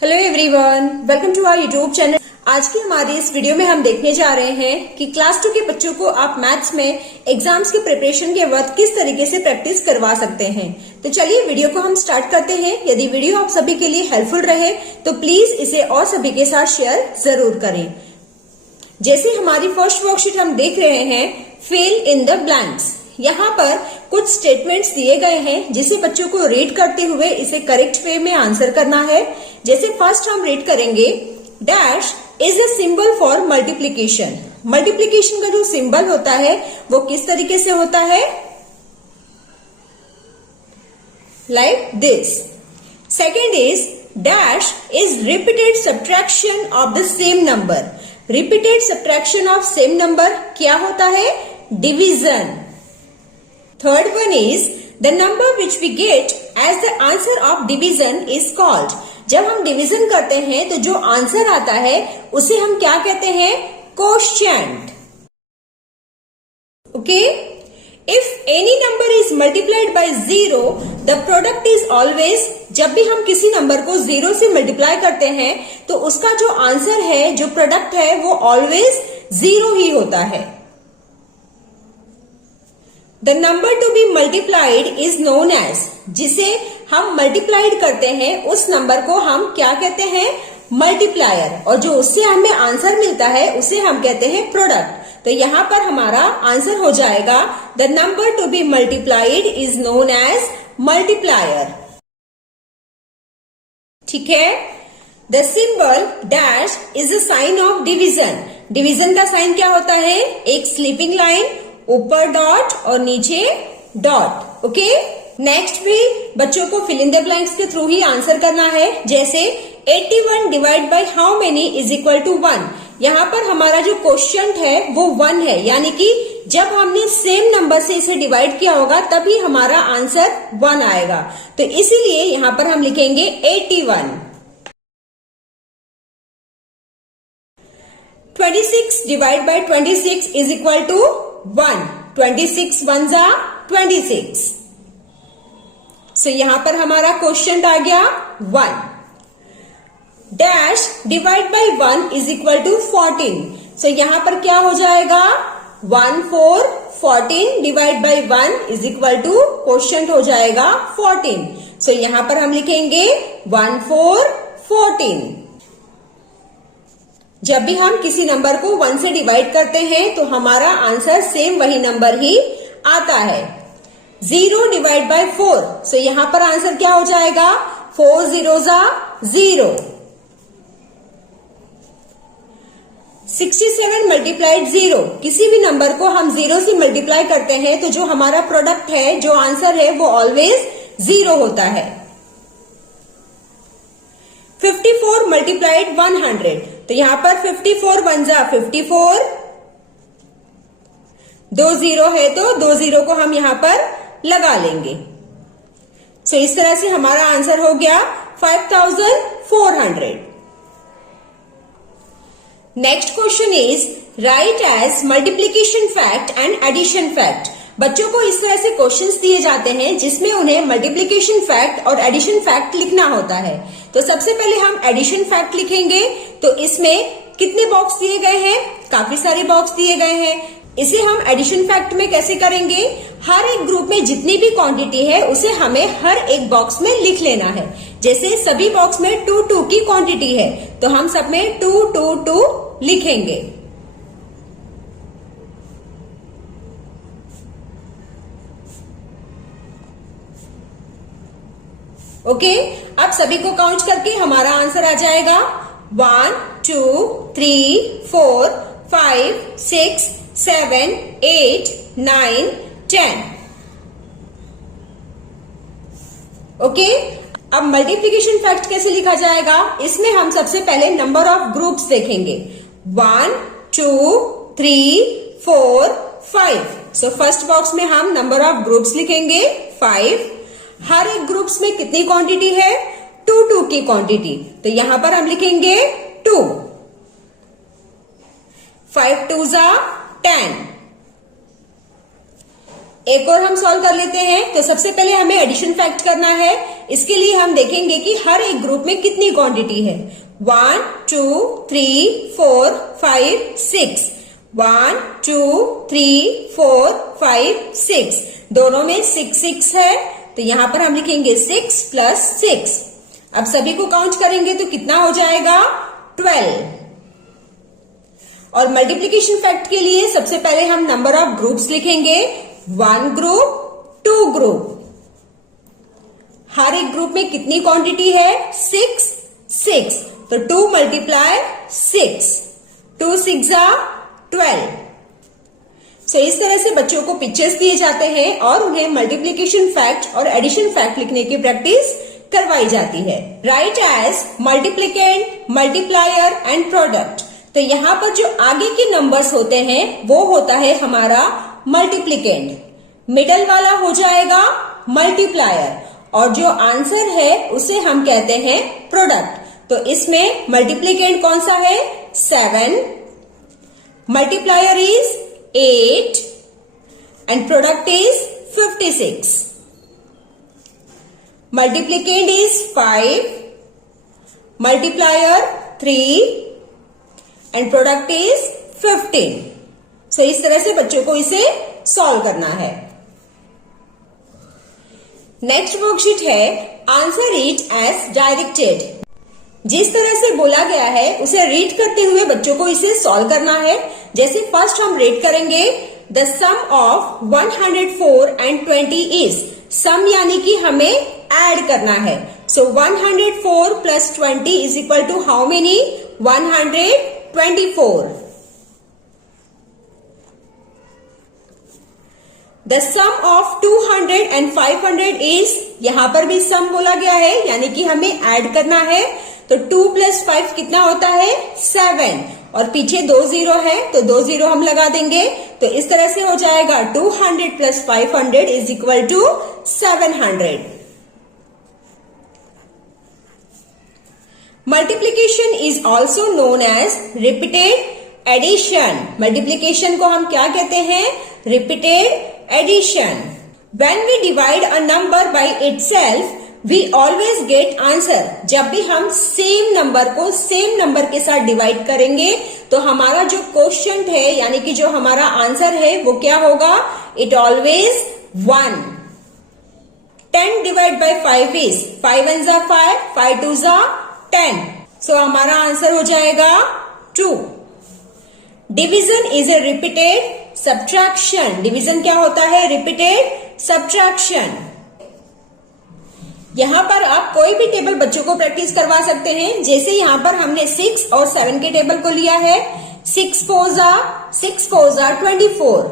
Hello everyone, welcome to our YouTube channel. आज की हमारी इस वीडियो में हम देखने जा रहे हैं कि क्लास 2 के बच्चों को आप मैथ्स में एग्जाम्स के प्रिपरेशन के वक्त किस तरीके से प्रैक्टिस करवा सकते हैं। तो चलिए वीडियो को हम स्टार्ट करते हैं। यदि वीडियो आप सभी के लिए हेल्पफुल रहे तो प्लीज इसे और सभी के साथ शेयर जरूर करें। जैसे हमारी फर्स्ट वर्कशीट हम देख रहे हैं, फिल इन द ब्लैंक्स। यहाँ पर कुछ स्टेटमेंट्स दिए गए हैं जिसे बच्चों को रीड करते हुए इसे करेक्ट वे में आंसर करना है। जैसे फर्स्ट हम रीड करेंगे, dash is a symbol for multiplication. Multiplication का जो सिंबल होता है वो किस तरीके से होता है, like this. Second is dash is repeated subtraction of the same number. Repeated subtraction of same number क्या होता है, division. Third one is the number which we get as the answer of division is called. जब हम division करते हैं तो जो answer आता है उसे हम क्या कहते हैं, quotient. Okay, if any number is multiplied by 0 the product is always. जब भी हम किसी नंबर को 0 से मल्टीप्लाई करते हैं तो उसका जो आंसर है, जो प्रोडक्ट है, वो ऑलवेज 0 ही होता है। The number to be multiplied is known as। जिसे हम मल्टीप्लाइड करते हैं उस नंबर को हम क्या कहते हैं, मल्टीप्लायर। और जो उससे हमें आंसर मिलता है उसे हम कहते हैं प्रोडक्ट। तो यहाँ पर हमारा आंसर हो जाएगा, the number to be multiplied is known as multiplier. ठीक है। The symbol dash is a sign of division. Division का साइन क्या होता है, एक स्लीपिंग लाइन, ऊपर डॉट और नीचे डॉट। ओके, नेक्स्ट भी बच्चों को फिल इन द ब्लैंक्स के थ्रू ही आंसर करना है। जैसे 81 divide by how many is equal to 1। यहाँ पर हमारा जो क्वेश्चन है वो 1 है, यानी कि जब हमने सेम नंबर से इसे डिवाइड किया होगा तभी हमारा आंसर 1 आएगा। तो इसीलिए यहाँ पर हम लिखेंगे 81। 26 divide by 26 is equal to 1। 26 1 जा 26। सो यहां पर हमारा क्वेश्चन आ गया 1। Dash divide by 1 is equal to 14। So यहां पर क्या हो जाएगा, 1 4 14 divide by 1 is equal to question हो जाएगा 14। सो यहां पर हम लिखेंगे 1 4 14। जब भी हम किसी नंबर को 1 से डिवाइड करते हैं तो हमारा आंसर सेम वही नंबर ही आता है। 0 डिवाइड बाय 4। सो यहां पर आंसर क्या हो जाएगा, 4 0 जा 0। 67 मल्टीप्लाइड 0। किसी भी नंबर को हम 0 से मल्टीप्लाई करते हैं तो जो हमारा प्रोडक्ट है, जो आंसर है, वो ऑलवेज 0 होता है। 54 मल्टीप्लाइड 100। तो यहां पर 54 1 जा 54। 2 0 है तो 2 0 को हम यहां पर लगा लेंगे। सो इस तरह से हमारा आंसर हो गया 5400। Next question is write as multiplication fact and addition fact. बच्चों को इस तरह से क्वेश्चंस दिए जाते हैं जिसमें उन्हें मल्टीप्लीकेशन फैक्ट और एडिशन फैक्ट लिखना होता है। तो सबसे पहले हम एडिशन फैक्ट लिखेंगे। तो इसमें कितने बॉक्स दिए गए हैं, काफी सारे बॉक्स दिए गए हैं। इसे हम एडिशन फैक्ट में कैसे करेंगे, हर एक ग्रुप में जितनी भी क्वांटिटी है उसे हमें हर एक बॉक्स में लिख लेना है। जैसे सभी बॉक्स में 2 2 की क्वांटिटी है तो हम सब में 2 2 2 लिखेंगे। ओके, अब सभी को काउंट करके हमारा आंसर आ जाएगा 1 2 3 4 5 6 7 8 9 10। ओके, अब मल्टीप्लीकेशन फैक्ट कैसे लिखा जाएगा, इसमें हम सबसे पहले नंबर ऑफ ग्रुप्स देखेंगे। 1 2 3 4 5। सो फर्स्ट बॉक्स में हम नंबर ऑफ ग्रुप्स लिखेंगे 5। हर एक ग्रुप्स में कितनी क्वांटिटी है, 2 2 की क्वांटिटी। तो यहां पर हम लिखेंगे 2। 5 2 जा 10। एक और हम सॉल्व कर लेते हैं। तो सबसे पहले हमें एडिशन फैक्ट करना है। इसके लिए हम देखेंगे कि हर एक ग्रुप में कितनी क्वांटिटी है। 1 2 3 4 5 6, 1 2 3 4 5 6, दोनों में 6 6 है, तो यहां पर हम लिखेंगे 6 प्लस 6। अब सभी को काउंट करेंगे तो कितना हो जाएगा 12। और मल्टीप्लीकेशन फैक्ट के लिए सबसे पहले हम नंबर ऑफ ग्रुप्स लिखेंगे। 1 ग्रुप, 2 ग्रुप। हर एक ग्रुप में कितनी क्वांटिटी है 6 6, तो 2 मल्टीप्लाई 6, 2 6 12। सो इस तरह से बच्चों को पिक्चर्स दिए जाते हैं और उन्हें मल्टीप्लीकेशन फैक्ट और एडिशन फैक्ट लिखने की प्रैक्टिस करवाई जाती है। Write as multiplicand, multiplier and product. तो यहाँ पर जो आगे के नंबर्स होते हैं वो होता है हमारा मल्टीप्लिकेंट, मिडल वाला हो जाएगा मल्टीप्लायर, और जो आंसर है उसे हम कहते हैं प्रोडक्ट। तो इसमें मल्टीप्लिकेंट कौन सा है 7, multiplier is 8 and product is 56। Multiplicand is 5, multiplier 3 and product is 15। सो इस तरह से बच्चों को इसे सॉल्व करना है। नेक्स्ट वर्कशीट है आंसर इट एज डायरेक्टेड। जिस तरह से बोला गया है उसे रीड करते हुए बच्चों को इसे सॉल्व करना है। जैसे फर्स्ट हम रीड करेंगे the sum of 104 and 20 is. Sum यानी कि हमें ऐड करना है। So 104 plus 20 is equal to how many 124। The sum of 200 and 500 is, यहां पर भी सम बोला गया है यानी कि हमें ऐड करना है। तो 2 प्लस 5 कितना होता है 7, और पीछे 2 0 है तो 2 0 हम लगा देंगे। तो इस तरह से हो जाएगा 200 plus 500 is equal to 700। Multiplication is also known as repeated addition. Multiplication को हम क्या कहते हैं repeated addition. When we divide a number by itself, we always get answer। जब भी हम सेम नंबर को सेम नंबर के साथ डिवाइड करेंगे तो हमारा जो क्वोशिएंट है यानी कि जो हमारा आंसर है वो क्या होगा, it always 1। 10 divide by 5 is 5 1 जा 5, 5 2 जा 10। सो हमारा आंसर हो जाएगा 2। Division is a repeated subtraction. Division क्या होता है रिपीटेड सब्ट्रैक्शन। यहां पर आप कोई भी टेबल बच्चों को प्रैक्टिस करवा सकते हैं। जैसे यहां पर हमने 6 और 7 के टेबल को लिया है। 6 4 जा 24,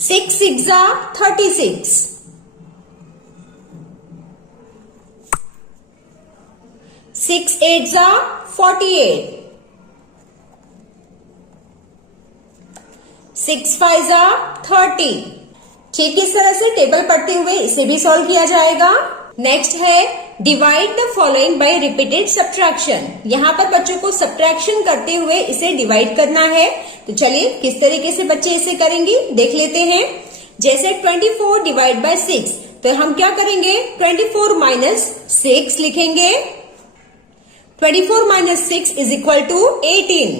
6 6 जा 36, 6 8 जा 48, 6 5 जा 30। ठीक इस तरह से टेबल पढ़ते हुए इसे भी सॉल्व किया जाएगा। नेक्स्ट है divide the following by repeated subtraction. यहाँ पर बच्चों को सब्ट्रैक्शन करते हुए इसे डिवाइड करना है। तो चलिए किस तरीके से बच्चे इसे करेंगे देख लेते हैं। जैसे 24 डिवाइड बाय 6, तो हम क्या करेंगे 24 माइनस 6 लिखेंगे। 24 माइनस 6 इज इक्वल टू 18।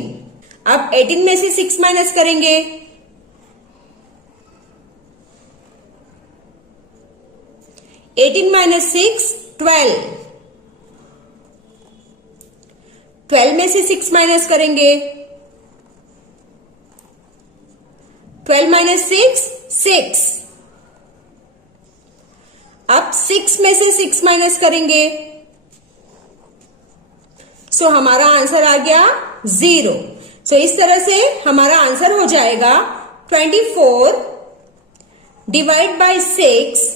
अब 18 में से 6 माइनस करेंगे। 18 माइनस 6 12। 12 में से 6 माइनस करेंगे। 12 माइनस 6 6। अब 6 में से 6 माइनस करेंगे। सो हमारा आंसर आ गया 0। सो इस तरह से हमारा आंसर हो जाएगा 24 divide by 6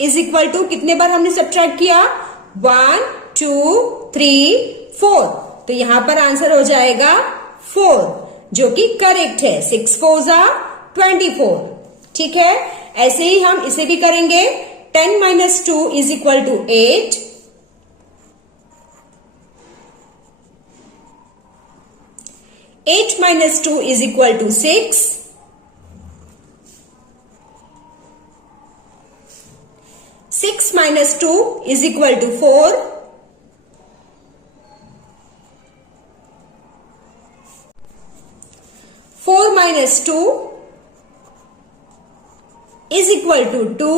is equal to, कितने बार हमने सब्ट्रैक्ट किया 1 2 3 4। तो यहां पर आंसर हो जाएगा 4 जो कि करेक्ट है। 6 4 जा 24। ठीक है, ऐसे ही हम इसे भी करेंगे। 10 minus 2 is equal to 8। 8 8 minus 2 is equal to 6. 6 minus 2 is equal to 4. 4 minus 2 is equal to 2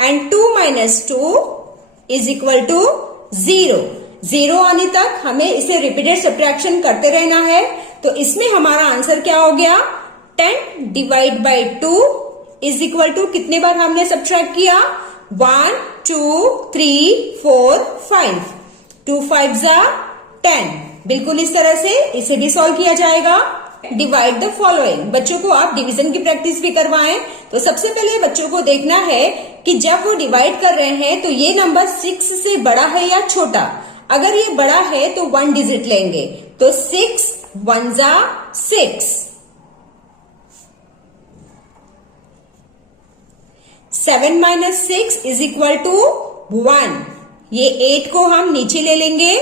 and 2 minus 2 is equal to 0. 0 आने तक हमें इसे रिपीटेड सब्ट्रैक्शन करते रहना है। तो इसमें हमारा आंसर क्या हो गया? 10 divide by 2 is equal to कितने बार हमने सब्ट्रैक्ट किया? 1 2 3 4 5। 2 5 जा 10। बिल्कुल इस तरह से इसे भी सॉल्व किया जाएगा। Divide the following. बच्चों को आप डिवीजन की प्रैक्टिस भी करवाएं। तो सबसे पहले बच्चों को देखना है कि जब वो डिवाइड कर रहे हैं तो ये नंबर 6 से बड़ा है या छोटा। अगर ये बड़ा है तो 1 डिजिट लेंगे। तो 6 1 जा 6। 7 माइनस 6 इज इक्वल टू 1। ये 8 को हम नीचे ले लेंगे।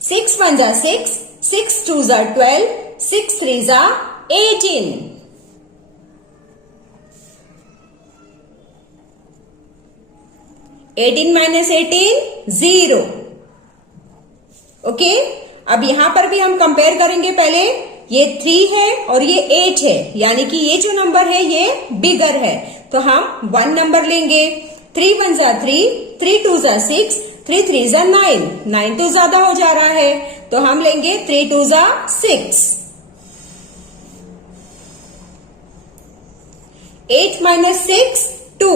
6 1 जा 6, 6 2 जा 12, 6 3 जा 18। 18 माइनस 18 0। ओके, अब यहां पर भी हम कंपेयर करेंगे। पहले ये 3 है और ये 8 है, यानी कि ये जो नंबर है ये बिगर है। तो हम 1 नंबर लेंगे। 3 1 जा 3, 3 2 जा 6, 3 3 जा 9। 9 तो ज्यादा हो जा रहा है, तो हम लेंगे 3 2 जा 6। 8 माइनस 6 2।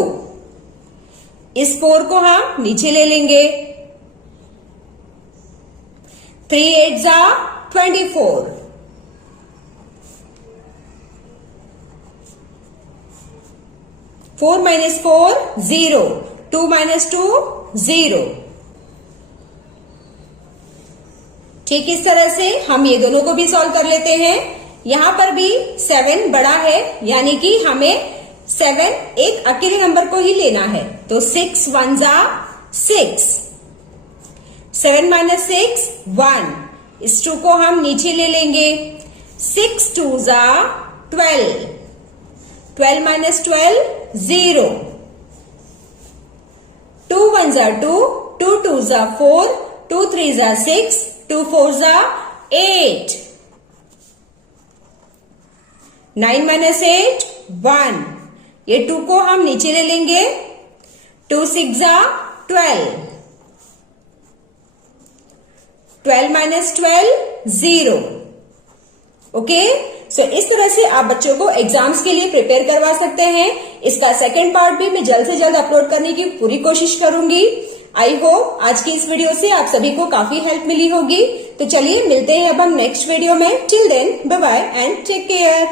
इस 4 को हम नीचे ले लेंगे। 3 8 जा 24। 4 minus 4 0। 2 minus 2 0। ठीक इस तरह से हम ये दोनों को भी सॉल्व कर लेते हैं। यहां पर भी 7 बड़ा है, यानी कि हमें 7 एक अकेले नंबर को ही लेना है। तो 6 1 जा 6। 7 माइनस 6 1। इस 2 को हम नीचे ले लेंगे। 6 2 जा 12। 12 माइनस 12 0। 2 1 जा 2, 2 2 जा 4, 2 3 जा 6, 2 4 जा 8। 9 माइनस 8 1। ये 2 को हम नीचे ले लेंगे। 2 6 जा 12। 12 माइनस 12 0। ओके, सो इस तरह से आप बच्चों को एग्जाम्स के लिए प्रिपेयर करवा सकते हैं। इसका सेकंड पार्ट भी मैं जल्द से जल्द अपलोड करने की पूरी कोशिश करूंगी। आई होप आज की इस वीडियो से आप सभी को काफी हेल्प मिली होगी। तो चलिए मिलते हैं अब हम नेक्स्ट वीडियो में। Till then bye bye and take care.